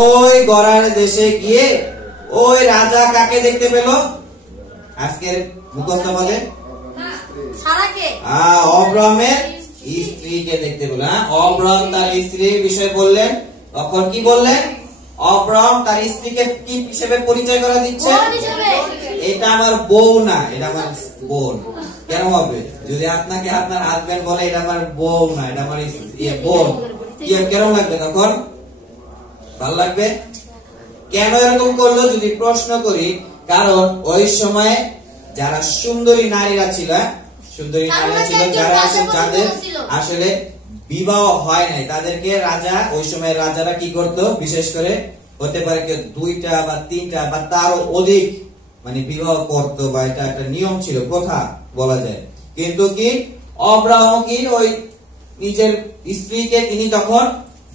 ওই গড়ার দেশে গিয়ে ওই রাজা কাকে দেখতে পেল? আজকের মুখস্থ বলে অব্রামের স্ত্রীকে দেখতে পেল। অব্রাম তার স্ত্রীর বিষয় বললেন, তখন কি বললেন? অব্রাম তার স্ত্রীকে কি হিসেবে পরিচয় করে দিচ্ছে? এটা আমার বউ না, এটা আমার বোন। কেন হবে? যদি আপনাকে আপনার হাজবেন্ড বলে এটা আমার বউ না, এটা আমার বোন, কেমন লাগবে তখন? ভালো লাগবে? কেন এরকম করলো যদি প্রশ্ন করি, কারণ ওই সময় যারা সুন্দরী নারীরা ছিল, যারা যাদের আসলে বিবাহ হয় নাই, তাদেরকে রাজা, ওই সময় রাজারা কি করতো, বিশেষ করে হতে পারে কেউ 2টা বা 3টা বা তারও অধিক মানে বিবাহ করতো, বা এটা একটা নিয়ম ছিল, প্রথা বলা যায়। কিন্তু কি অব্রাহাম কি ওই নিজের স্ত্রীকে তিনি তখন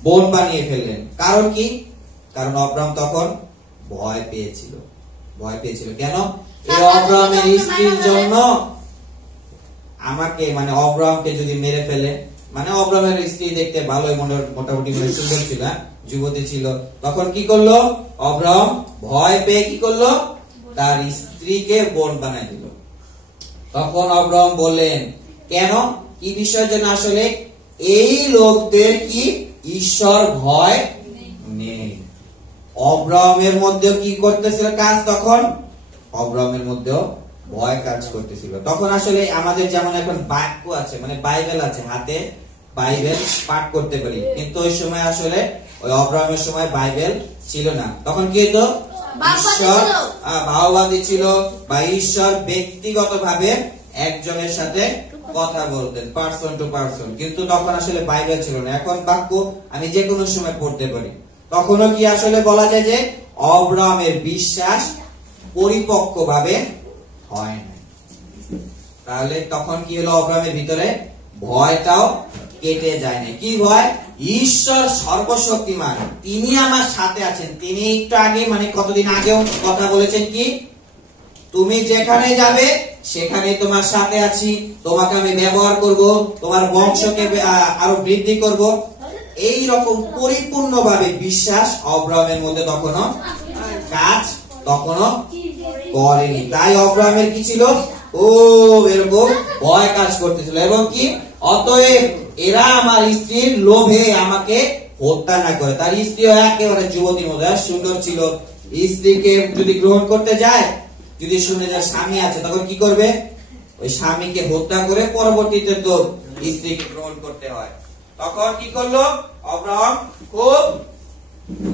বোন বানিয়ে ফেললেন। কারণ কি? কারণ অব্রাহাম তখন ভয় পেয়েছিল। কেন? এই অব্রাহামের স্ত্রীর জন্য আমাকে মানে অব্রাহামকে যদি মেরে ফেলে, মানে অব্রাহামের স্ত্রী দেখতে ভালোই মোটামুটি সুন্দর ছিল, যুবতী ছিল, তখন কি করলো অব্রাহাম? ভয় পেয়ে কি করলো? তার স্ত্রীকে বোন বানাই দিল। তখন অব্রাহাম বললেন, কেন, কি বিষয়ের জন্য? আসলে এই লোকদের কি ঈশ্বর ভয় নেই। অব্রাহামের মধ্যেও কি করতেছিল কাজ? তখন অব্রাহামের মধ্যেও ভয় কাজ করতেছিল। তখন আসলে আমাদের যেমন এখন বাক্য আছে, মানে বাইবেল আছে, হাতে বাইবেল পাঠ করতে পারি, কিন্তু ওই সময় আসলে ওই অব্রাহামের সময় বাইবেল ছিল না। তখন কি হতো? ঈশ্বর ভাববাদী ছিল, বা ঈশ্বর ব্যক্তিগত ভাবে একজনের সাথে কথা বলতেন, পার্সন টু পার্সন। কিন্তু তখন আসলে বাইবেল ছিল না। এখন বাক্য আমি যে কোনো সময় পড়তে পারি। তখনও কি আসলে বলা যায় যে অব্রাহামের বিশ্বাস পরিপক্ক ভাবে হয় না। তাহলে তখন কি হলো? অব্রাহামের ভিতরে ভয়টাও কেটে যায় না। কি ভয়? ঈশ্বর সর্বশক্তিমান, তিনি আমার সাথে আছেন। তিনি একটু আগে মানে কতদিন আগেও কথা বলেছেন কি, তুমি যেখানে যাবে সেখানে তোমার সাথে আছি, তোমাকে আমি ব্যবহার করব, তোমার বংশকে আরো বৃদ্ধি করব। এই রকম পরিপূর্ণভাবে বিশ্বাস অব্রাহামের মধ্যে তখনো কাজ করেনি। তাই অব্রাহামের কি ছিল? এরকম ভয় কাজ করতেছিল। এবং কি, অতএব এরা আমার স্ত্রীর লোভে আমাকে হত্যা না করে। তার স্ত্রীও একেবারে যুবতীর মধ্যে সুন্দর ছিল। স্ত্রীকে যদি গ্রহণ করতে যায়, যদি শুনে যে স্বামী আছে, তখন কি করবে? ওই স্বামীকে হত্যা করে পরবর্তীতে তো স্ত্রীকে গ্রহণ করতে হয়। তখন কি করলো অব্রাহাম? খুব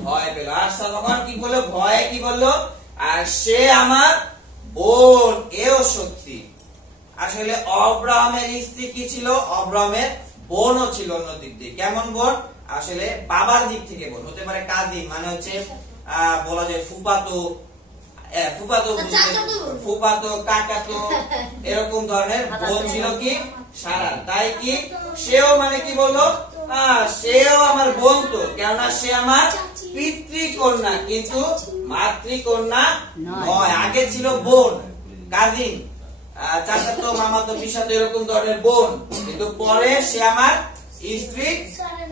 ভয় পেল। আর তখন কি বললো? ভয়ে কি বললো? আর সে আমার বোন, এও সত্যি। আসলে অব্রাহামের স্ত্রী কি ছিল? অব্রাহামের বোনও ছিল অন্য দিক দিয়ে। কেমন বোন? আসলে বাবার দিক থেকে বোন, হতে পারে কাজিন, মানে হচ্ছে বলা যায় ফুফাতো কাকাতো, এরকম ধরনের বোন ছিল কি সারা। তাই কি সেও মানে কি বললো? সেও আমার বোন তো, কেননা সে আমার পিতৃকন্যা কিন্তু মাতৃকন্যা নয়। আগে ছিল বোন, কাজিন, চাচাতো, মামাতো, পিসাতো, এরকম ধরনের বোন, কিন্তু পরে সে আমার স্ত্রী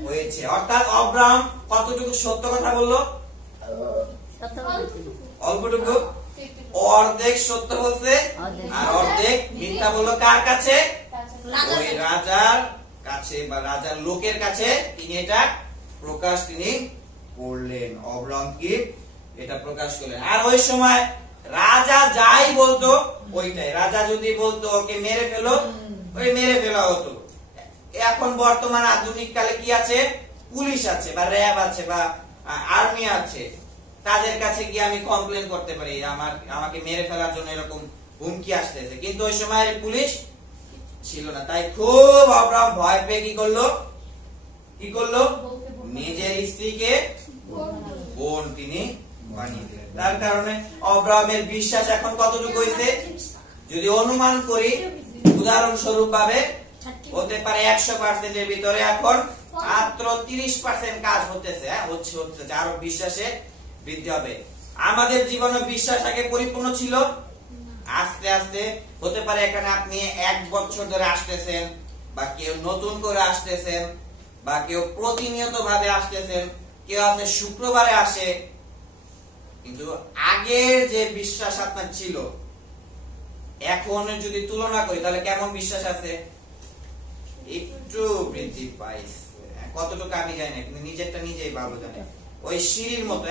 হয়েছে। অর্থাৎ অব্রাহাম কতটুকু সত্য কথা বললো? অল্পটুকু, অর্ধেক সত্য বলছে আর অর্ধেক মিথ্যা বললো। কার কাছে? ওই রাজার কাছে বা রাজার লোকের কাছে তিনি এটা প্রকাশ করলেন। অব্রাহাম কি এটা প্রকাশ করলেন। আর ওই সময় রাজা যাই বলতো ওইটাই। রাজা যদি বলতো ওকে মেরে ফেলো, ওই মেরে ফেলা হতো। এখন বর্তমান আধুনিক কালে কি আছে? পুলিশ আছে, বা র্যাব আছে, বা আর্মি আছে। তাদের কাছে গিয়ে আমি কমপ্লেন করতে পারি আমাকে মেরে ফেলার জন্য এরকম হুমকি আসতেছে। কিন্তু ওই সময় পুলিশ ছিল না। তাই খুব অব্রাহাম ভয় পেয়ে কি করলো? নিজের স্ত্রীকে বোন তিনি বানিয়ে দিলেন। তার কারণে অব্রাহামের বিশ্বাস এখন কতটুকু হয়েছে? যদি অনুমান করি, উদাহরণস্বরূপ ভাবে হতে পারে 100% এর ভিতরে এখন মাত্র 30% কাজ হচ্ছে, আরো বিশ্বাসে বৃদ্ধি হবে। আমাদের জীবনে বিশ্বাস আগে পরিপূর্ণ ছিল, আস্তে আস্তে হতে পারে এখানে আপনি 1 বছর ধরে আসতেছেন, বা কেউ নতুন করে আসতেছেন, বা কেউ প্রতিনিয়ত ভাবে আসতেছেন, কেউ আছে শুক্রবারে আসে, কিন্তু আগের যে বিশ্বাস আপনার ছিল এখন যদি তুলনা করি তাহলে কেমন বিশ্বাস আছে? একটু বৃদ্ধি পাইছে। কতটুকু আমি জানি না, কিন্তু নিজেরটা নিজেই ভালো জানে। ওই সিঁড়ির মতো,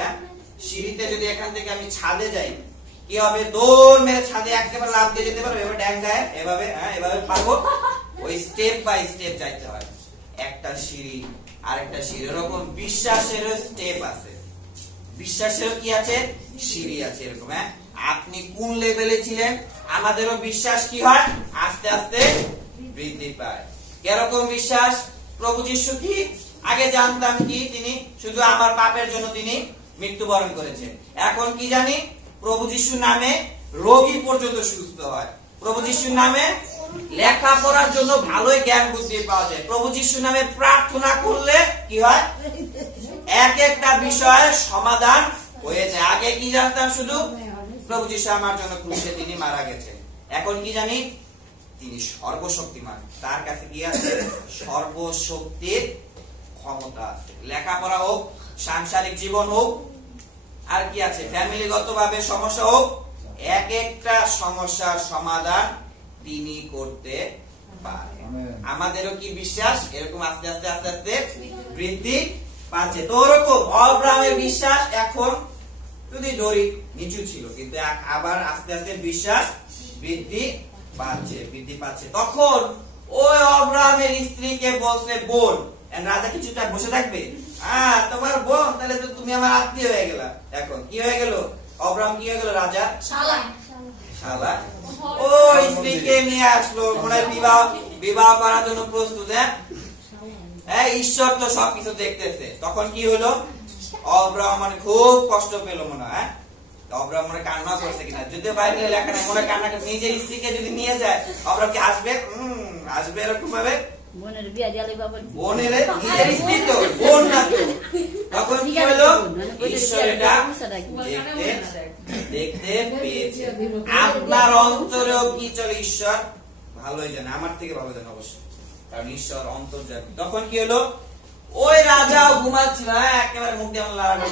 সিঁড়িতে যদি এখান থেকে আমি ছাদে যাই কি হবে? দৌড় মেরে ছাদে একেবারে লাফ দিয়ে যেতে পারবো, এভাবে ড্যাঙ্গায় এভাবে এভাবে পারবো। ওই স্টেপ বাই স্টেপ যাইতে হয়, একটা সিঁড়ি আরেকটা সিঁড়ি। এরকম বিশ্বাসের স্টেপ আছে, বিশ্বাসের কি আছে? সিঁড়ি আছে। এরকম আপনি কোন লেভেলে ছিলেন, আমাদেরও বিশ্বাস কি হয়? আস্তে আস্তে বৃদ্ধি পায়। এরকম বিশ্বাস প্রভু যিশু কি আগে জানতাম কি তিনি শুধু আমার পাপের জন্য তিনি মৃত্যুবরণ করেছেন। এখন কি জানি? প্রভু যিশুর নামে রোগী পর্যন্ত সুস্থ হয়, প্রভু যিশুর নামে লেখাপড়ার জন্য ভালোই জ্ঞান বুদ্ধি পাওয়া যায়, প্রভু যিশুর নামে প্রার্থনা করলে কি হয়? এক একটা বিষয়ের সমাধান হয়ে যায়। আগে কি জানতাম? শুধু প্রভু যিশু আমার জন্য ক্রুশে তিনি মারা গেছেন। এখন কি জানি? তিনি সর্বশক্তিমান, তার কাছে কি আছে? সর্বশক্তির ক্ষমতা আছে। লেখাপড়া হোক, সাংসারিক জীবন হোক, আর কি আছে, ফ্যামিলিগত ভাবে সমস্যা হোক, এক একটা সমস্যার সমাধান তিনি করতে পারে। আমাদেরও কি বিশ্বাস এরকম আস্তে আস্তে আস্তে আস্তে বৃদ্ধি পাচ্ছে। তো ওরকম অব্রাহামের বিশ্বাস এখন যদি ডরি নিচু ছিল, কিন্তু আবার আস্তে আস্তে বিশ্বাস বৃদ্ধি পাচ্ছে। তখন ওই অব্রাহামের স্ত্রীকে বলছে বোন। রাজা কিছুটা বসে থাকবে? তোমার বোন, তাহলে তো তুমি আমার আত্মীয় হয়ে গেলা। এখন কি হয়ে গেল? অব্রাহাম কি হয়ে গেল? রাজা শালা। ও স্ত্রীকে নিয়ে আসলো, মনে হয় বিবাহ করার জন্য প্রস্তুত। ঈশ্বর তো সবকিছু দেখতেছে। তখন কি হলো? অব্রাহাম মানে খুব কষ্ট পেল মনে হয়। অব্রাহাম মনে কান্না করছে কিনা, যদিও বাইবেলে লেখা নাই, মনে কান্না করছে। নিজের স্ত্রীকে যদি নিয়ে যায় অব্রাহাম কি আসবে? আসবে এরকম ভাবে। বোনের নিজের স্ত্রী তো, বোন না তো। তখন কি হলো? ঈশ্বর এটা দেখতে পেয়েছে। আপনার অন্তরেও কি চলে ঈশ্বর ভালোই জানে, আমার থেকে ভালো জানে অবশ্যই, কারণ ঈশ্বর অন্তর্যামী। তখন কি হলো? ওই রাজা ঘুমাচ্ছিল, একেবারে মুখ দিয়ে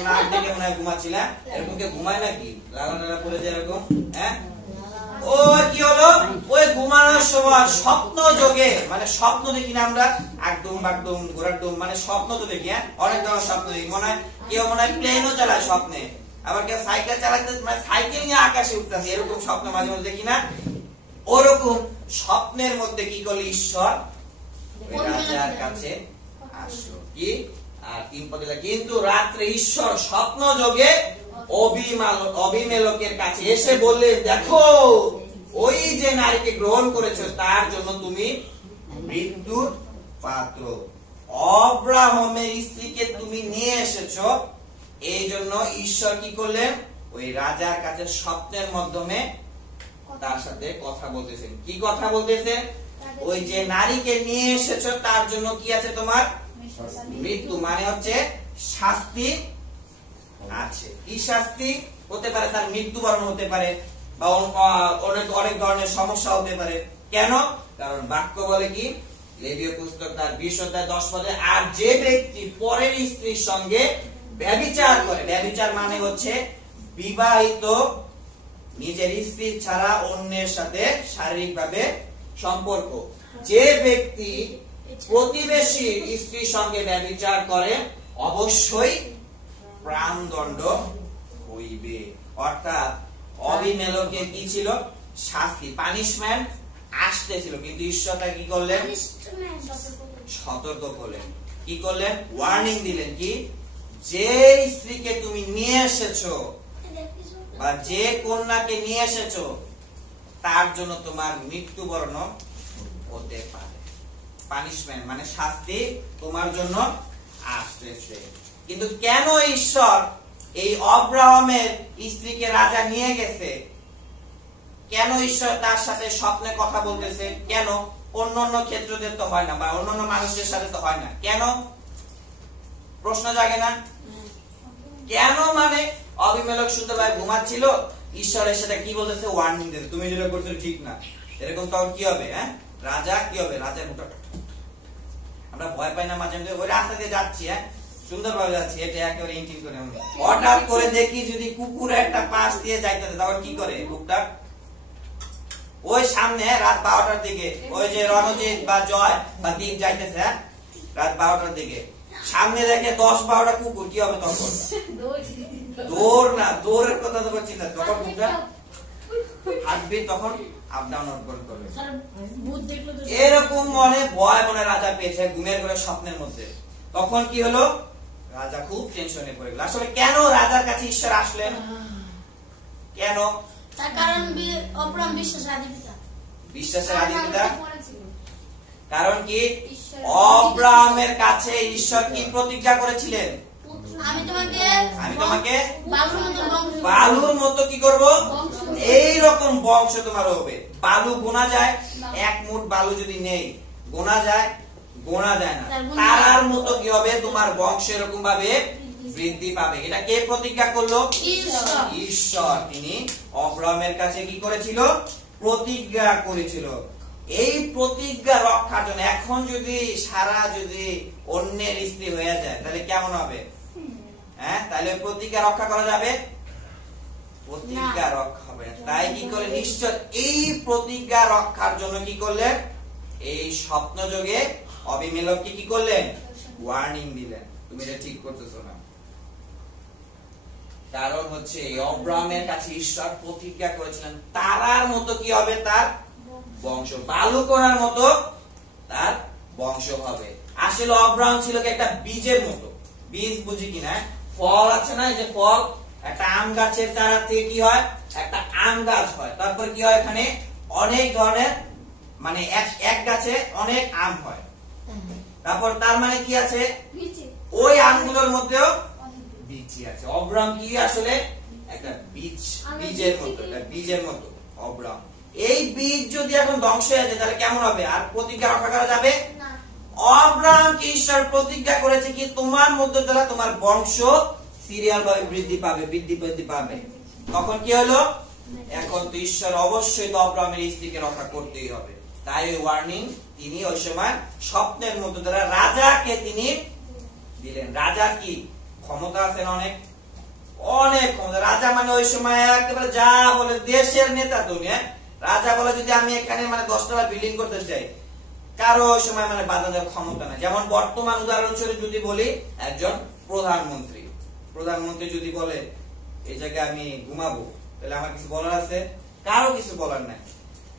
নাক দেখে মনে হয় ঘুমাচ্ছিল। এরকম কে ঘুমায় নাকি? লাগানো পড়ে যায় এরকম। ওই কি হলো? ওই ঘুমানোর সময় স্বপ্ন যোগে, মানে স্বপ্ন দেখি না আমরা, একদম বাগদুম ঘোড়ার দুম, মানে স্বপ্ন তো দেখি। অনেক ধরনের স্বপ্ন দেখি। মনে হয় কেউ মনে হয় প্লেনও চালায় স্বপ্নে, আবার কেউ সাইকেল চালাতে, মানে সাইকেল নিয়ে আকাশে উঠতেছে, এরকম স্বপ্ন মাঝে মাঝে দেখি না? ওরকম স্বপ্নের মধ্যে কি করলো? ঈশ্বর রাজার কাছে আসলো। কি? আর 3 পদে, কিন্তু রাত্রে ঈশ্বর স্বপ্ন যোগে অবিমেলকের কাছে এসে বললেন, দেখো ওই যে নারীকে গ্রহণ করেছো তার জন্য তুমি মৃত্যুর পাত্র। অব্রাহামের স্ত্রীকে তুমি নিয়ে এসেছো, এই জন্য ঈশ্বর কি করলেন? ওই রাজার কাছে স্বপ্নের মাধ্যমে তার সাথে কথা বলতেছেন। কি কথা বলতেছেন? ওই যে নারীকে নিয়ে এসেছো তার জন্য কি আছে তোমার? মৃত্যু, মানে হচ্ছে শাস্তি আছে। কি শাস্তি হতে পারে? তার মৃত্যুবরণ হতে পারে, বা অনেক ধরনের সমস্যা হতে পারে। কেন? কারণ বাক্য বলে কি? লেবীয় পুস্তক তার 20 অধ্যায় 10 পদে, আর যে ব্যক্তি পরের স্ত্রীর সঙ্গে ব্যভিচার করে, ব্যভিচার মানে হচ্ছে বিবাহিত নিজের স্ত্রী ছাড়া অন্যের সাথে শারীরিকভাবে সম্পর্ক। যে ব্যক্তি প্রতিবেশী স্ত্রীর সঙ্গে ব্যভিচার করে অবশ্যই প্রাণদণ্ড হইবে। অর্থাৎ অবিমেলকের কি ছিল? শাস্তি, পানিশমেন্ট আসতেছিল, কিন্তু ঈশ্বর তা কি করলেন? সতর্ক করলেন। কি করলেন? ওয়ার্নিং দিলেন। কি? যে স্ত্রীকে তুমি নিয়ে এসেছো বা যে কন্যাকে নিয়ে এসেছো তার জন্য তোমার মৃত্যুবরণ হতে পারে। পানিশমেন্ট মানে শাস্তি তোমার জন্য আসতেছে। কিন্তু কেন ঈশ্বর এই অব্রাহামের স্ত্রীকে রাজা নিয়ে গেছে? কেন ঈশ্বর তার সাথে স্বপ্নে কথা বলতেছে? কেন? অন্যান্য ক্ষেত্রদের তো হয় না, বা অন্যান্য মানুষের সাথে তো হয় না। কেন? প্রশ্ন জাগে না? কেন? মানে অবিমেলক সুন্দরভাবে ঘুমাচ্ছিল, ঈশ্বরের সাথে কি বলতেছে? ওয়ার্নিং দিতে, তুমি যেটা করছো ঠিক না। এরকম তখন কি হবে? রাজা কি হবে? রাজার মুখটা, আমরা ভয় পাই না মাঝে মাঝে? ওই রাস্তা দিয়ে যাচ্ছি, সুন্দরভাবে যাচ্ছি, এটা একেবারে ইন্টিং করে আমরা। হঠাৎ করে দেখি যদি কুকুর একটা পাশ দিয়ে যাইতেছে, তখন কি করে কুকুরটা? ওই সামনে রাত 12টার দিকে ওই যে রণজিৎ বা জয় বা দীপ যাইতেছে রাত 12টার দিকে, সামনে দেখে 10-12টা কুকুর, কি হবে তখন? দৌড় না, দৌড়ের কথা তো বলছি না, তখন কুকুরটা হাঁটবে, তখন আপ ডাউন করবে। এরকম মনে ভয় মনে রাজা পেয়েছে ঘুমের ঘরে স্বপ্নের মধ্যে। তখন কি হলো? রাজা খুব টেনশনে পড়ে গেল। আসলে কেন রাজার কাছে ঈশ্বর আসলেন? কেন? তার কারণ অব্রাহাম বিশ্বাসের আদিপিতা। বিশ্বাসের আদিপিতা কারণ কি? অব্রাহামের কাছে ঈশ্বর কি প্রতিজ্ঞা করেছিলেন? আমি তোমাকে বালুর মতো কি করব? এই রকম বংশ তোমার হবে। বালু গোনা যায়, এক মুঠ বালু যদি নেই গোনা যায়? গোনা যায় না। তারার মতো কি হবে? তোমার বংশ এরকম ভাবে বৃদ্ধি পাবে। এটা কে প্রতিজ্ঞা করলো? ঈশ্বর। তিনি অব্রাহামের কাছে কি করেছিল? প্রতিজ্ঞা করেছিল। এই প্রতিজ্ঞা রক্ষার জন্য এখন যদি সারা যদি অন্যের স্ত্রী হয়ে যায় তাহলে কেমন হবে? হ্যাঁ, তাহলে প্রতিজ্ঞা রক্ষা করা যাবে? প্রতিজ্ঞা রক্ষা হবে। তাই কি করে নিশ্চয় এই প্রতিজ্ঞা রক্ষার জন্য কি করলেন? এই স্বপ্ন যোগে অবিমেলককে কি করলেন? ওয়ার্নিং দিলেন, তুমি এটা ঠিক করতেছো না। কারণ হচ্ছে অব্রাহামের কাছে ঈশ্বর প্রতিজ্ঞা করেছিলেন তারার মতো কি হবে তার বংশ, বালু কণার মতো তার বংশ হবে। আসলে অব্রাহাম ছিল একটা বীজের মতো। বীজ বুঝি কিনা? ফল আছে না, এই যে ফল, একটা আম গাছের চারা থেকে কি হয়? একটা আম গাছ হয়। তারপর কি হয়? এখানে অনেক ধরনের মানে এক গাছে অনেক আম হয়। তারপর তার মানে কি আছে? ওই আমগুলোর মধ্যেও বীজ আছে। অব্রাহাম কি আসলে একটা বীজের মতো, একটা বীজের মতো অব্রাহাম। এই বীজ যদি এখন ধ্বংস হয়ে যায় তাহলে কেমন হবে? আর প্রতিজ্ঞা রক্ষা করা যাবে না। অব্রাহামকে ঈশ্বর প্রতিজ্ঞা করেছে কি তোমার মধ্যে দ্বারা তোমার বংশ সিরিয়াল ভাবে বৃদ্ধি পাবে। তখন কি হলো? এখন তো ঈশ্বর অবশ্যই তো অব্রাহামের স্ত্রীকে রক্ষা করতেই হবে। তাই ওই ওয়ার্নিং তিনি ওই সময় স্বপ্নের মধ্যে দ্বারা রাজাকে তিনি দিলেন। রাজা কি ক্ষমতা আছেন? অনেক ক্ষমতা। রাজা মানে ওই সময় একেবারে যা বলে দেশের নেতা। তুমি রাজা বলে যদি আমি এখানে মানে 10 তলা বিল্ডিং করতে চাই, কারো ওই সময় মানে বাধা দেওয়ার ক্ষমতা নাই। যেমন বর্তমান উদাহরণস্বরূপ যদি বলি, একজন প্রধানমন্ত্রী যদি বলে এই জায়গায় আমি ঘুমাবো, তাহলে আমার কিছু বলার আছে? কারো কিছু বলার নাই।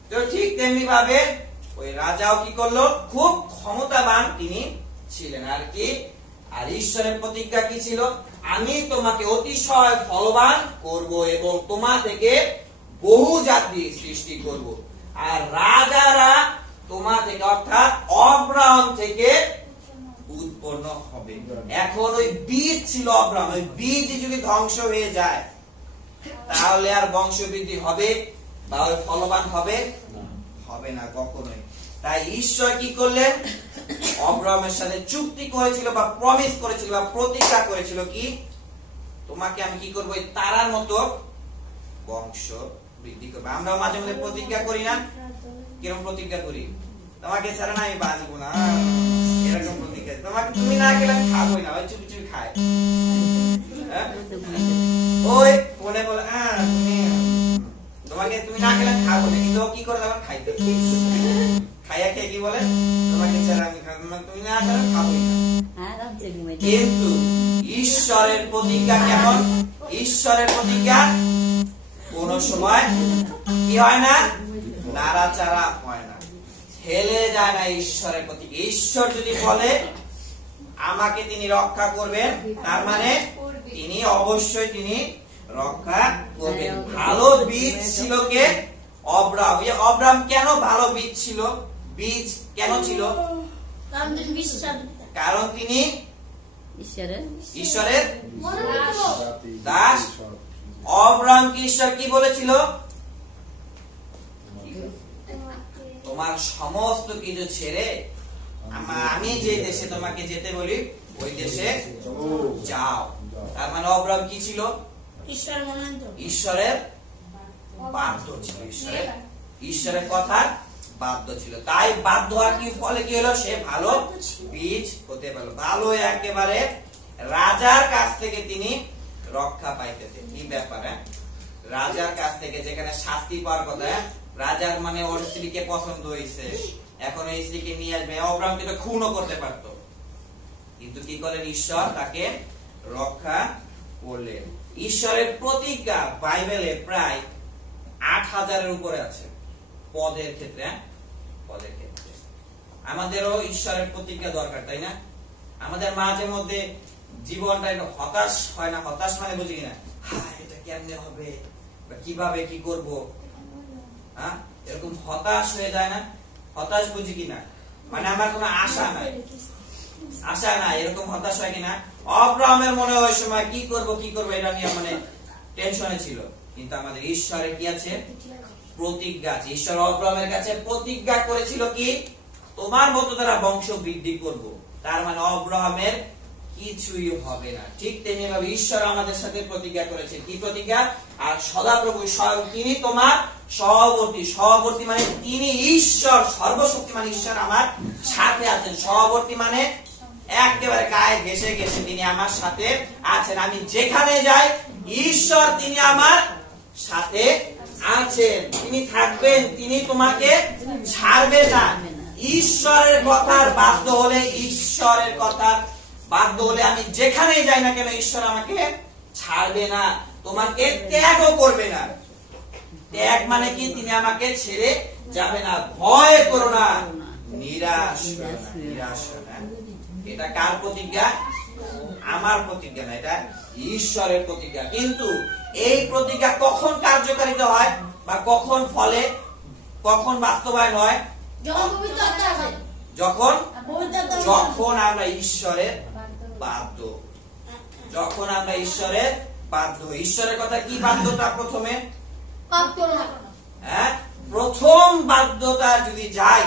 তো ঠিক তেমনি ভাবে ওই রাজাও কি করলো? খুব ক্ষমতাবান তিনি ছিলেন। আর কি? আর ঈশ্বরের প্রতিজ্ঞা কি ছিল? আমি তোমাকে অতিশয় ফলবান করব এবং তোমা থেকে বহু জাতি সৃষ্টি করব। আর রাজারা তোমা থেকে অর্থাৎ অব্রাহাম থেকে উৎপন্ন হবে। এখন ওই বীজ ছিল অব্রাহাম, ওই বীজ যদি ধ্বংস হয়ে যায় তাহলে আর বংশবৃদ্ধি হবে বা ওই ফলবান হবে না কখনোই। তাই ঈশ্বর কি করলেন? অব্রাহামের সাথে চুক্তি করেছিল বা প্রমিস করেছিল বা প্রতিজ্ঞা করেছিল কি তোমাকে আমি কি করবো? তারার মতো বংশ বৃদ্ধি করবো। আমরাও মাঝে মাঝে প্রতিজ্ঞা করি না? কিরকম প্রতিজ্ঞা করি? তোমাকে ছাড়া না আমি বাঁচবো না, এরকম প্রতিজ্ঞা। তোমাকে তুমি না খেলে আমি খাবোই না, ওই চুপি চুপি খায়। ওই ফোনে বলে তোমাকে তুমি না খেলে খাবো না, কিন্তু কি করে তখন খাইতে খাইয়া খেয়ে কি বলে? তোমাকে ছাড়া আমি খাবো না, তুমি না খেলে খাবোই না। কিন্তু ঈশ্বরের প্রতিজ্ঞা কেমন? ঈশ্বরের প্রতিজ্ঞা কোন সময় কি হয় না? নাড়াচাড়া হয় না, হেলে যায় না ঈশ্বরের প্রতিজ্ঞা। ঈশ্বর যদি বলে আমাকে তিনি রক্ষা করবেন, তার মানে তিনি অবশ্যই তিনি রক্ষা করবেন। ভালো বীজ ছিল কে? অব্রাহাম। অব্রাহাম কেন ভালো বীজ ছিল? বীজ কেন ছিল? কারণ তিনি ঈশ্বরের দাস। অব্রাহামকে ঈশ্বর কি বলেছিল? তোমার সমস্ত কিছু ছেড়ে আমি যে দেশে তোমাকে যেতে বলি ওই দেশে যাও। তার মানে অব্রাহাম কি ছিল? ঈশ্বরের বাধ্য ছিল, ঈশ্বরের কথা বাধ্য ছিল। তাই বাধ্য হওয়ার কি ফলে কি হলো? সে ভালো বীজ হতে পারলো। ভালো একেবারে রাজার কাছ থেকে তিনি রক্ষা পাইতেছে। কি ব্যাপার? রাজার কাছ থেকে যেখানে শাস্তি পাওয়ার কথা, রাজার মানে ওর স্ত্রীকে পছন্দ হয়েছে, এখন এই স্ত্রীকে নিয়ে আসবে। অব্রাহাম কিন্তু খুনও করতে পারত, কিন্তু কি করলেন? ঈশ্বর তাকে রক্ষা করলেন। ঈশ্বরের প্রতিজ্ঞা বাইবেলে প্রায় ৮,০০০-এর উপরে আছে পদের ক্ষেত্রে। পদের ক্ষেত্রে আমাদেরও ঈশ্বরের প্রতিজ্ঞা দরকার, তাই না? আমাদের মাঝে মধ্যে জীবনটা একটু হতাশ হয় না? হতাশ মানে বুঝি কিনা, এটা কেমনে হবে বা কিভাবে কি করব, এরকম হতাশ হয়ে যায় না? হতাশ বুঝি কিনা, মানে আমার কোনো আশা নাই, আশা নাই, এরকম হতাশ হয় কিনা? অব্রাহামের মনে ওই সময় কি করব এটা নিয়ে মানে টেনশনে ছিল, কিন্তু আমাদের ঈশ্বরের কি আছে? প্রতিজ্ঞা আছে। ঈশ্বর অব্রাহামের কাছে প্রতিজ্ঞা করেছিল কি? তোমার মতো তারা বংশ বৃদ্ধি করব। তার মানে অব্রাহামের কিছুই হবে না। ঠিক তেমনি ভাবে ঈশ্বর আমাদের সাথে প্রতিজ্ঞা করেছে। কি প্রতিজ্ঞা? আর সদাপ্রভু স্বয়ং তিনি তোমার সহবর্তী। সহবর্তী মানে তিনি ঈশ্বর, সর্বশক্তিমান ঈশ্বর আমার সাথে আছেন। সহবর্তী মানে একেবারে গায়ে ঘেঁষে ঘেঁষে তিনি আমার সাথে আছেন। আমি যেখানে যাই ঈশ্বর তিনি আমার সাথে আছেন, তিনি থাকবেন, তিনি তোমাকে ছাড়বেন না। ঈশ্বরের কথার বাধ্য হলে, ঈশ্বরের কথার বাধ্য হলে আমি যেখানে যাই না কেন ঈশ্বর আমাকে ছাড়বে না, তোমাকে ত্যাগও করবে না। ত্যাগ মানে কি? তিনি আমাকে ছেড়ে যাবে না। ভয় করো না, নিরাশ নিরাশ না। এটা কার প্রতিজ্ঞা? আমার প্রতিজ্ঞা না, এটা ঈশ্বরের প্রতিজ্ঞা। কিন্তু এই প্রতিজ্ঞা কখন কার্যকারিতা হয় বা কখন ফলে, কখন বাস্তবায়ন হয়? যখন আমরা ঈশ্বরের বাধ্য, যখন আমরা ঈশ্বরের বাধ্য। ঈশ্বরের কথা কি বাধ্যতা? প্রথমে প্রথম বাধ্যতা যদি যাই,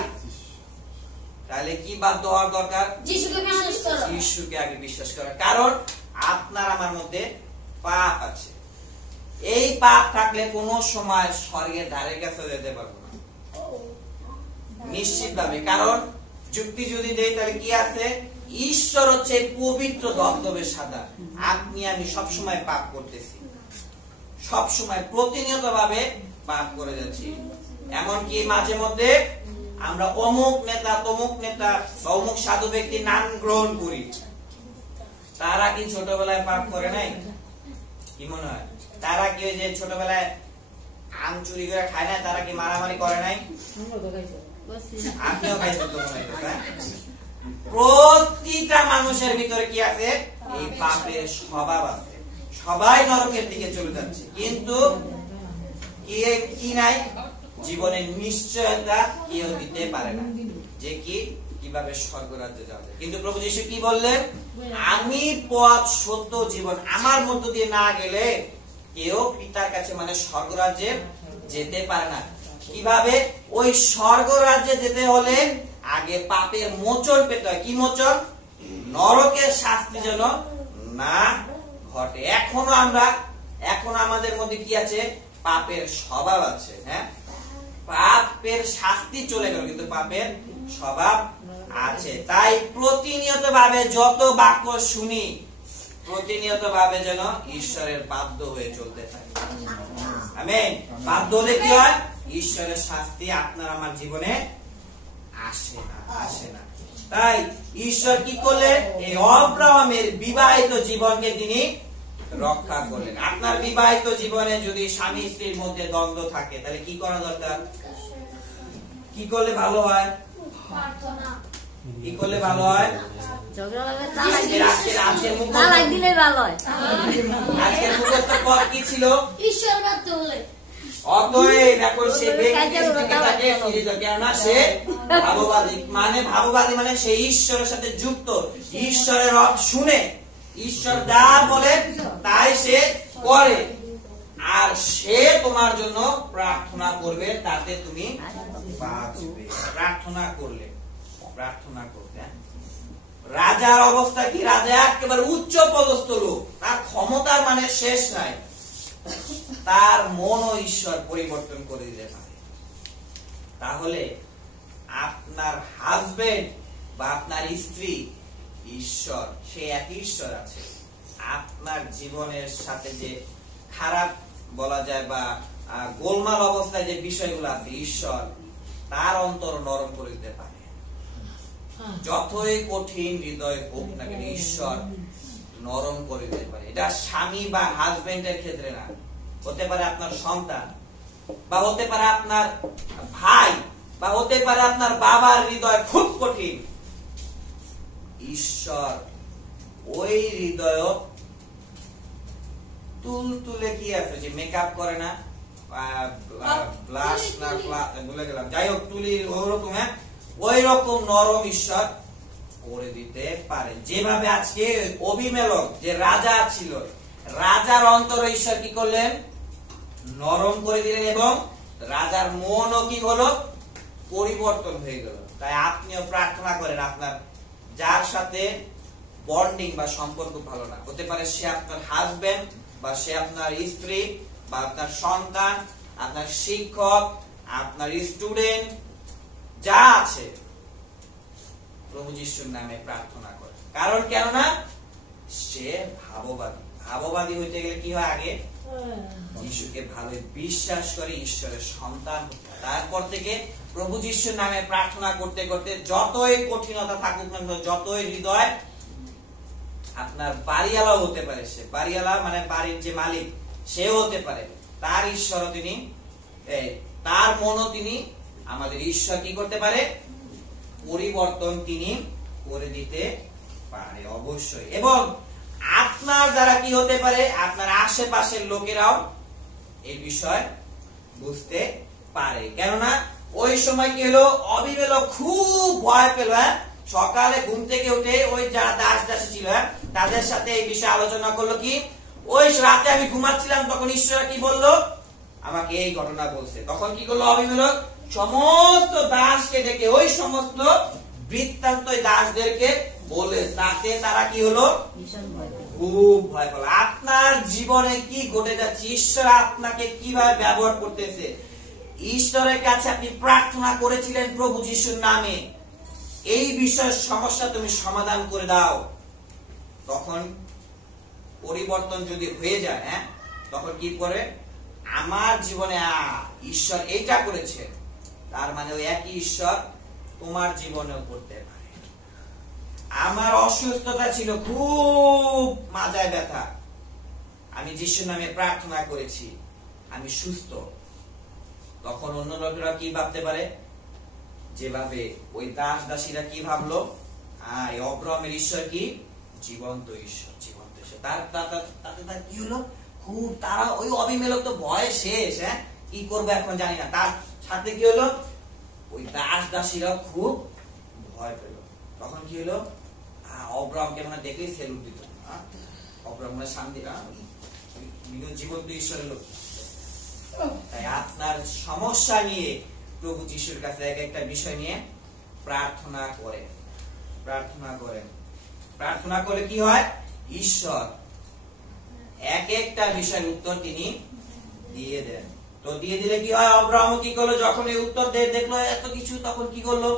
তাহলে কি বাধ্য হওয়ার দরকার? যিশুকে আগে বিশ্বাস করা। কারণ আপনার আমার মধ্যে পাপ আছে। এই পাপ থাকলে কোন সময় স্বর্গের ধারে কাছে যেতে পারবো না, নিশ্চিত ভাবে। কারণ যুক্তি যদি দেই তাহলে কি আছে? ঈশ্বর হচ্ছে পবিত্র দত্তবের সাদা, আপনি আমি সবসময় পাপ করতেছি, সবসময় প্রতিনিয়ত ভাবে পাপ করে যাচ্ছি। এমনকি মাঝে মধ্যে আমরা অমুক নেতা, তমুক নেতা বা অমুক সাধু ব্যক্তির নাম গ্রহণ করি। তারা কি ছোটবেলায় পাপ করে নাই? কি মনে হয়? তারা কি ওই যে ছোটবেলায় আম চুরি করে খায় না? তারা কি মারামারি করে নাই? আপনিও খাইছেন তো মনে হয়। প্রতিটা মানুষের ভিতরে কি আছে? এই পাপের স্বভাব আছে। সবাই নরকের দিকে চলে যাচ্ছে, কিন্তু কি নাই? জীবনের নিশ্চয়তা কেউ দিতে পারে না যে কিভাবে স্বর্গরাজ্যে যাওয়া যায়। কিন্তু প্রভু যীশু কি বললেন? আমি পথ, সত্য, জীবন, আমার মধ্য দিয়ে না গেলে কেউ পিতার কাছে মানে স্বর্গরাজ্যে যেতে পারে না। কিভাবে? ওই স্বর্গরাজ্যে যেতে হলে আগে পাপের মোচন পেতে হয়। কি মোচন? নরকের শাস্তি যেন না ঘটে। এখন আমাদের মধ্যে কি আছে? পাপের স্বভাব আছে। হ্যাঁ, পাপের শাস্তি চলে গেল, কিন্তু পাপের স্বভাব আছে। তাই প্রতিনিয়ত ভাবে যত বাক্য শুনি, প্রতিনিয়ত ভাবে যেন ঈশ্বরের বাধ্য হয়ে চলতে থাকে। আমেন। বাধ্য হলে কি হয়? ঈশ্বরের শাস্তি আপনার আমার জীবনে আসে না। তাই ঈশ্বর কি করলেন? এই অব্রাহামের বিবাহিত জীবনকে তিনি রক্ষা করলেন। আপনার বিবাহিত জীবনে যদি স্বামী স্ত্রীর মধ্যে দ্বন্দ্ব থাকে, তাহলে কি করা দরকার? কি করলে ভালো হয়? কি করলে ভালো হয়? আজকের মুখস্থ পদ কি ছিল? ঈশ্বর বাধ্য হলে। অতএব এখন সে কেননা সে ভাববাদী। মানে ভাববাদী মানে সে ঈশ্বরের সাথে যুক্ত, ঈশ্বরের রব শুনে, ঈশ্বর যা বলে তাই সে করে, আর সে তোমার জন্য প্রার্থনা করবে, তাতে তুমি বাঁচবে। প্রার্থনা করবে। রাজার অবস্থা কি? রাজা একেবারে উচ্চ পদস্থ লোক, তার ক্ষমতার মানে শেষ নাই। তার মনও ঈশ্বর পরিবর্তন করে দিতে পারে। তাহলে আপনার হাজবেন্ড বা আপনার স্ত্রী ঈশ্বর, সে একই ঈশ্বর আছে। আপনার জীবনের সাথে যে খারাপ বলা যায় বা গোলমাল অবস্থায় যে বিষয়গুলো আছে, ঈশ্বর তার অন্তর নরম করে দিতে পারে। যতই কঠিন হৃদয় হোক না কেন, ঈশ্বর নরম করে দিতে পারে। এটা স্বামী বা হাজবেন্ডের ক্ষেত্রে না, হতে পারে আপনার সন্তান, বা হতে পারে আপনার ভাই, বা হতে পারে আপনার বাবার হৃদয় খুব কঠিন। ঈশ্বর ওই হৃদয় তুলে কি আছে যে মেকআপ করে না, ব্লাশ না ভুলে গেলাম, যাই হোক তুলির ওরকম, ওই রকম নরম ঈশ্বর করে দিতে পারে। যেভাবে আজকে অবিমেলক যে রাজা ছিল, রাজার অন্তর ঈশ্বর কি করলেন, নরম করে দিলেন, এবং রাজার মনও কি হলো, পরিবর্তন হয়ে গেল। তাই আপনিও প্রার্থনা করেন, আপনার যার সাথে বন্ডিং বা সম্পর্ক ভালো না, হতে পারে সে আপনার হাজবেন্ড, বা সে আপনার স্ত্রী, বা আপনার সন্তান, আপনার শিক্ষক, আপনার স্টুডেন্ট, যা আছে, প্রভু যিশুর নামে প্রার্থনা করে। কারণ কেননা সে ভাববাদী। ভাববাদী হইতে গেলে কি হয়, আগে যিশুকে ভালো বিশ্বাস করে ঈশ্বরের সন্তান, তারপর থেকে প্রভু যিশুর নামে প্রার্থনা করতে করতে যতই কঠিনতা থাকুক না, যতই হৃদয়, আপনার বাড়িওয়ালাও হতে পারে, সে বাড়িওয়ালা মানে বাড়ির যে মালিক সেও হতে পারে, তার ঈশ্বরও তিনি, তার মনও তিনি, আমাদের ঈশ্বর কি করতে পারে, পরিবর্তন তিনি করে দিতে পারে অবশ্যই। এবং আপনার দ্বারা কি হতে পারে, আপনার আশেপাশের লোকেরাও এই বিষয় বুঝতে পারে। কেননা ওই সময় কি হলো, অবিমেলক খুব ভয় পেল। সকালে ঘুম থেকে উঠে ওই যারা দাস দাসী ছিল তাদের সাথে এই বিষয়ে আলোচনা করলো। কি, ওই রাতে আমি ঘুমাচ্ছিলাম, তখন ঈশ্বর কি বললো, আমাকে এই ঘটনা বলছে। তখন কি করলো অবিমেলক, সমস্ত দাসকে ডেকে ওই সমস্ত বৃত্তান্ত দাসদেরকে বলে, তাতে তারা কি হলো, খুব ভয় পেল। আপনার জীবনে কি ঘটে যাচ্ছে, ঈশ্বর আপনাকে কিভাবে ব্যবহার করতেছে, ঈশ্বরের কাছে আপনি প্রার্থনা করেছিলেন প্রভু যিশুর নামে, এই বিষয়ের সমস্যা তুমি সমাধান করে দাও, তখন পরিবর্তন যদি হয়ে যায়, তখন কি করে, আমার জীবনে ঈশ্বর এইটা করেছে, তার মানে ওই একই ঈশ্বর তোমার জীবনেও করতে পারে। আমার অসুস্থতা ছিল, খুব মাজায় ব্যথা, আমি যিশুর নামে প্রার্থনা করেছি, আমি সুস্থ। তখন অন্য লোকেরা কি ভাবতে পারে, যেভাবে ওই দাস দাসীরা কি ভাবলো, অব্রাহামের ঈশ্বর কি জীবন্ত ঈশ্বর, জীবন্ত ঈশ্বর। তাতে কি হলো, খুব তারা ওই অবিমেলক তো ভয় শেষ, কি করবে এখন জানি না। তার সাথে কি হলো, ওই দাস দাসীরা খুব ভয় পেল। তখন কি হলো, অব্রাহামকে মানে দেখলেই সেলুট দিত, অব্রাহাম মানে শান্তি, জীবন্ত ঈশ্বরের লোক। তাই আপনার সমস্যা নিয়ে প্রভু যিশুর কাছে এক একটা বিষয় নিয়ে প্রার্থনা করেন, প্রার্থনা করেন। প্রার্থনা করলে কি হয়, ঈশ্বর এক একটা বিষয়ের উত্তর তিনি দিয়ে দেন। তো দিয়ে দিলে কি হয়, অব্রাহাম কি করলো, যখন এই উত্তর দেখলো এত কিছু, তখন কি করলো,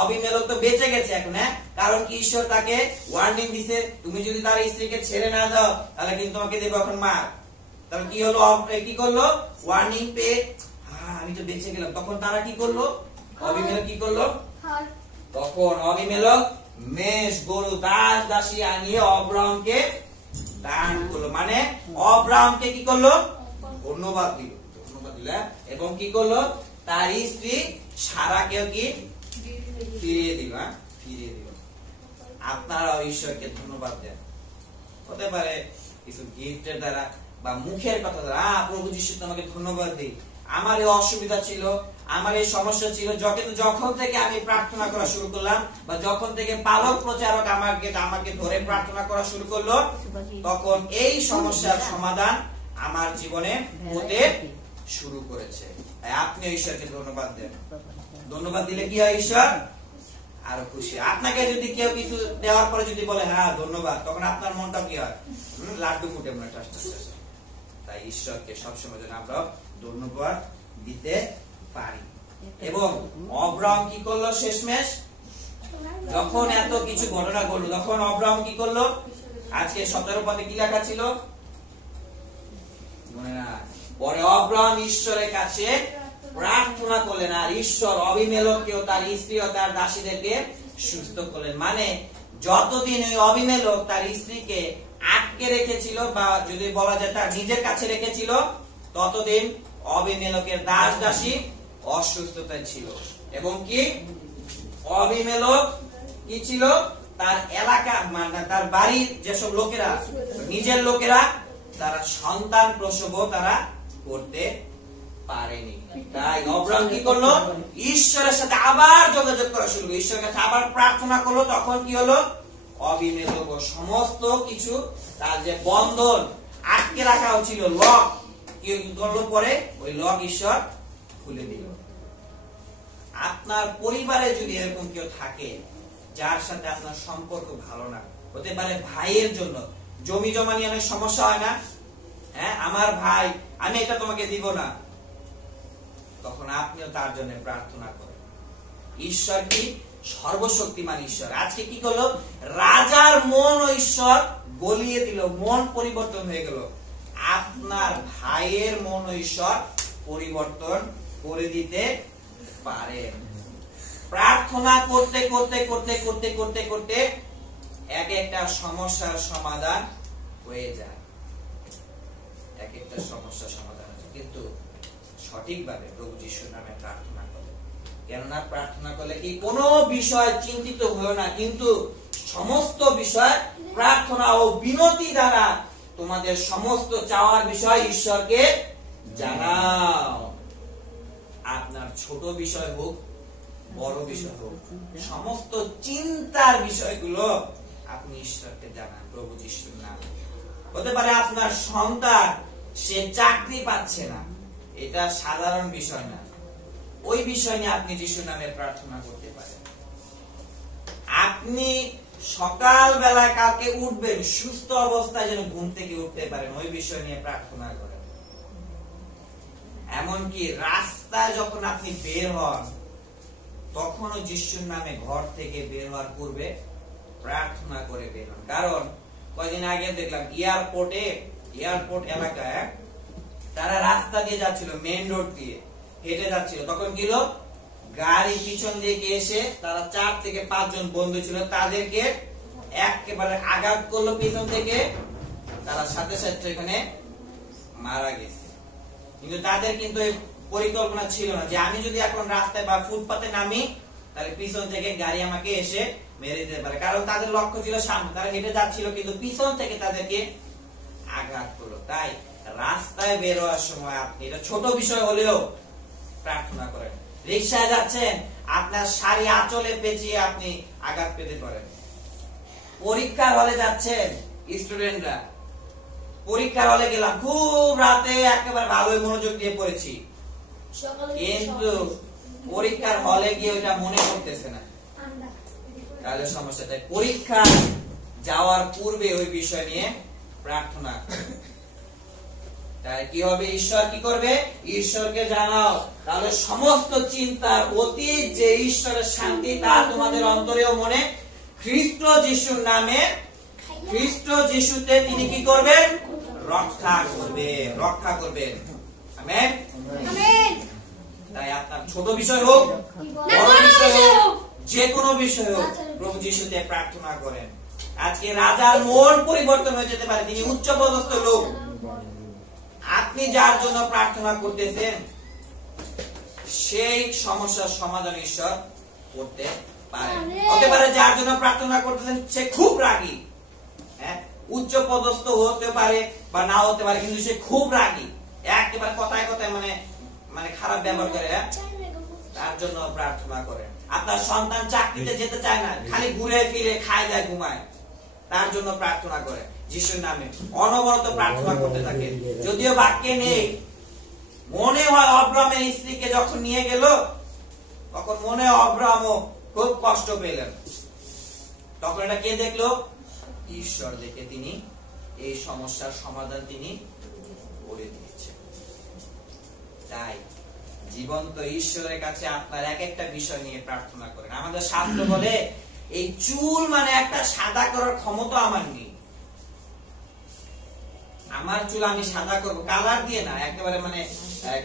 অবিমেলক তো বেঁচে গেছে এখন, কারণ কি ঈশ্বর তাকে ওয়ার্নিং দিছে, তুমি যদি তার স্ত্রীকে ছেড়ে না দাও তাহলে কিন্তু তোমাকে দেবে এখন মার। তাহলে কি হলো, কি করলো, ওয়ার্নিং পেয়ে আমি তো বেঁচে গেলাম। তখন তারা কি করলো, অবিমেলক কি করলো, তখন অবিমেলক মেষ গরু দাস দাসী আনিয়ে অব্রাহামকে দান করলো, মানে অব্রাহামকে কি করলো, ধন্যবাদ দিল, এবং কি করলো, তার স্ত্রী সারাকেও কি ফিরিয়ে দিল, ফিরিয়ে দিল। আপনারা ঈশ্বরকে ধন্যবাদ দেন, হতে পারে কিছু গিফটের দ্বারা বা মুখের কথা দ্বারা, প্রভু যিশু তোমাকে ধন্যবাদ দিই, আমার এই অসুবিধা ছিল, আমার এই সমস্যা ছিল, যখন থেকে আমি প্রার্থনা করা শুরু করলাম, বা যখন থেকে পালক প্রচারক আমাকে ধরে প্রার্থনা করা শুরু করলো, তখন এই সমস্যার সমাধান আমার জীবনে হতে শুরু করেছে। আপনি ঈশ্বরকে ধন্যবাদ দেন। ধন্যবাদ দিলে কি হয়, ঈশ্বর আরো খুশি। আপনাকে যদি কেউ কিছু দেওয়ার পরে যদি বলে হ্যাঁ ধন্যবাদ, তখন আপনার মনটা কি হয়, লাড্ডু ফুটে মনে। তাই ঈশ্বরকে সবসময় যেন আমরা ধন্যবাদ দিতে পারি। এবং অব্রাহাম কি করলো, শেষমেশ যখন এত কিছু ঘটনা ঘটলো তখন অব্রাহাম কি করলো? আজকে 17 পদে কি লেখা ছিল মনে না? পরে অব্রাহাম ঈশ্বরের কাছে প্রার্থনা করলেন আর ঈশ্বর অবিমেলককে ও তার স্ত্রী ও তার দাসীদেরকে সুস্থ করলেন। মানে যতদিন ওই অবিমেলক তার স্ত্রীকে আটকে রেখেছিল বা যদি বলা যায় তার নিজের কাছে রেখেছিল, ততদিন অবিমেলকের দাস দাসী অসুস্থতা ছিল। এবং কি অবিমেলক কি ছিল? তার এলাকা মানে তার বাড়ির যেসব লোকেরা, নিজের লোকেরা, তারা সন্তান প্রসব তারা করতে পারেনি। তাই অব্রাহাম কি করলো? ঈশ্বরের সাথে আবার যোগাযোগ করা শুরু করলো, ঈশ্বরের কাছে আবার প্রার্থনা করলো। তখন কি হলো? অবিমেলক সমস্ত কিছু তার যে বন্ধন আটকে রাখা হচ্ছিল, লক, কি করলো? পরে ওই লক ঈশ্বর খুলে দিল। আপনার পরিবারে যদি এরকম কেউ থাকে যার সাথে আপনার সম্পর্ক ভালো না, হতে পারে ভাইয়ের জন্য জমি জমা নিয়ে অনেক সমস্যা হয় না? হ্যাঁ, আমার ভাই, আমি এটা তোমাকে দিব না, তখন আপনিও তার জন্য প্রার্থনা করেন। ঈশ্বর কি? সর্বশক্তিমান ঈশ্বর। আজকে কি করলো? রাজার মন ও ঈশ্বর গলিয়ে দিল, মন পরিবর্তন হয়ে গেল। আপনার ভাইয়ের মন ও ঈশ্বর পরিবর্তন করে দিতে পারেন। প্রার্থনা করতে করতে করতে করতে করতে করতে এক একটা সমস্যার সমাধান হয়ে যায়, এক একটা সমস্যার সমাধান হচ্ছে। কিন্তু সঠিকভাবে প্রভু যিশুর নামে প্রার্থনা করে। কেননা প্রার্থনা করলে কি কোনো বিষয় চিন্তিত হও না, কিন্তু সমস্ত বিষয় প্রার্থনা ও বিনতি দ্বারা তোমাদের সমস্ত চাওয়ার বিষয় ঈশ্বরকে জানাও। আপনার ছোট বিষয় হোক, বড় বিষয় হোক, সমস্ত চিন্তার বিষয়গুলো আপনি ঈশ্বরকে জানান প্রভু যিশুর নামে। হতে পারে আপনার সন্তান সে চাকরি পাচ্ছে না, এটা সাধারণ বিষয় না, ওই বিষয় নিয়ে আপনি যিশুর নামে প্রার্থনা করতে পারেন। আপনি সকাল বেলা কালকে উঠবেন, সুস্থ অবস্থায় যেন ঘুম থেকে উঠতে পারেন, ওই বিষয় নিয়ে প্রার্থনা করেন। এমনকি রাস্তায় যখন আপনি বের হন তখনও যিশুর নামে ঘর থেকে বের হওয়ার পূর্বে প্রার্থনা করে বের হন। কারণ কয়েকদিন আগে দেখলাম এয়ারপোর্ট এলাকায় তারা রাস্তা দিয়ে যাচ্ছিল, মেইন রোড দিয়ে হেঁটে যাচ্ছিল, তখন কি হলো? গাড়ি পিছন দিকে এসে তারা 4 থেকে 5 জন বন্ধু ছিল, তাদেরকে একেবারে আঘাত করলো পিছন থেকে, তারা সাথে সাথে এখানে মারা গেছে। কিন্তু তাদের কিন্তু পরিকল্পনা ছিল না যে আমি যদি এখন রাস্তায় বা ফুটপাতে নামি তাহলে পিছন থেকে গাড়ি আমাকে এসে মেরে দিতে পারে। কারণ তাদের লক্ষ্য ছিল সামনে, তারা হেঁটে যাচ্ছিল, কিন্তু পিছন থেকে তাদেরকে আঘাত করলো। তাই রাস্তায় বের হওয়ার সময় আপনি, এটা ছোট বিষয় হলেও, প্রার্থনা করেন। রিকশায় যাচ্ছেন, আপনার শাড়ি আঁচলে পেঁচিয়ে আপনি আঘাত পেতে পারেন। পরীক্ষার হলে যাচ্ছেন, স্টুডেন্টরা পরীক্ষার হলে গেলাম, খুব রাতে একেবারে ভালোই মনোযোগ দিয়ে পড়েছি, কিন্তু পরীক্ষার হলে গিয়ে ওইটা মনে করতেছে না, তাহলে সমস্যা। তাই পরীক্ষা যাওয়ার পূর্বে ওই বিষয় নিয়ে প্রার্থনা। তাই কি হবে? ঈশ্বর কি করবে? ঈশ্বরকে জানাও, তাহলে সমস্ত চিন্তার অতীত যে ঈশ্বরের শান্তি তা তোমাদের অন্তরে ও মনে খ্রিস্ট যিশুর নামে, খ্রিস্ট যিশুতে তিনি কি করবেন? রক্ষা করবেন। আমেন। তাই আপনার ছোট বিষয় হোক, বড় বিষয় হোক, যে কোনো বিষয় হোক, প্রভু যিশুতে প্রার্থনা করেন। আজকে রাজার মন পরিবর্তন হয়ে যেতে পারে, তিনি উচ্চপদস্থ লোক। আপনি যার জন্য প্রার্থনা করতেছেন সেই সমস্যার সমাধান ঈশ্বর করতে পারে। হতে পারে যার জন্য প্রার্থনা করতেছেন সে খুব রাগী, উচ্চ পদস্থ হতে পারে বা না হতে পারে, কিন্তু সে খুব রাগী, একেবারে কথায় কথায় মানে খারাপ ব্যবহার করে, তার জন্য প্রার্থনা করেন। আপনার সন্তান চাকরিতে যেতে চায় না, খালি ঘুরে ফিরে খায় যায় ঘুমায়, তার জন্য প্রার্থনা করে যিশুর নামে, অনবরত প্রার্থনা করতে থাকে। যদিও বাক্যে নেই, মনে হয় অব্রাহামের স্ত্রীকে যখন নিয়ে গেল তখন মনে হয় অব্রাহামও খুব কষ্ট পেলেন। তখন এটা কে দেখলো? ঈশ্বর দেখে তিনি এই সমস্যার সমাধান তিনি করে দিয়েছেন। তাই জীবন্ত ঈশ্বরের কাছে আপনার এক একটা বিষয় নিয়ে প্রার্থনা করেন। আমাদের শাস্ত্র বলে এই চুল মানে একটা সাদা করার ক্ষমতা আমার নেই। আমার চুল আমি সাদা করব কালার দিয়ে না, একেবারে মানে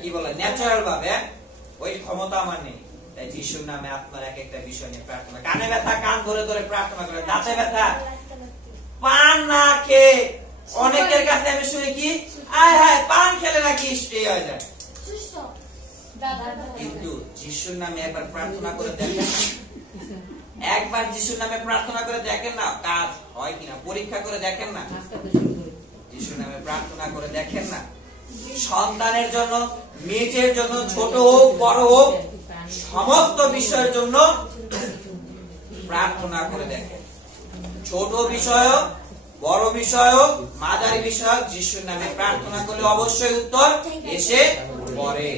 কি বলে ন্যাচারাল ভাবে, ওই ক্ষমতা আমার নেই। তাই যিশুর নামে আপনার এক একটা বিষয় নিয়ে প্রার্থনা। কানে ব্যথা কান ধরে ধরে প্রার্থনা করে, দাঁতে ব্যথা পান না খেয়ে অনেকের কাছে আমি শুনি কি আয় হায় পান খেলে নাকি স্টে হয়ে যায়। কিন্তু যিশুর নামে একবার প্রার্থনা করে দেখেন, একবার যিশুর নামে প্রার্থনা করে দেখেন না কাজ হয় কিনা, পরীক্ষা করে দেখেন না, যিশুর নামে প্রার্থনা করে দেখেন না। সন্তানের জন্য, নিজের জন্য, ছোট হোক বড় হোক, সমস্ত বিষয়ের জন্য প্রার্থনা করে দেখেন। ছোট বিষয় হোক, বড় বিষয় হোক, মাঝারি বিষয় হোক, যিশুর নামে প্রার্থনা করলে অবশ্যই উত্তর এসে পড়ে।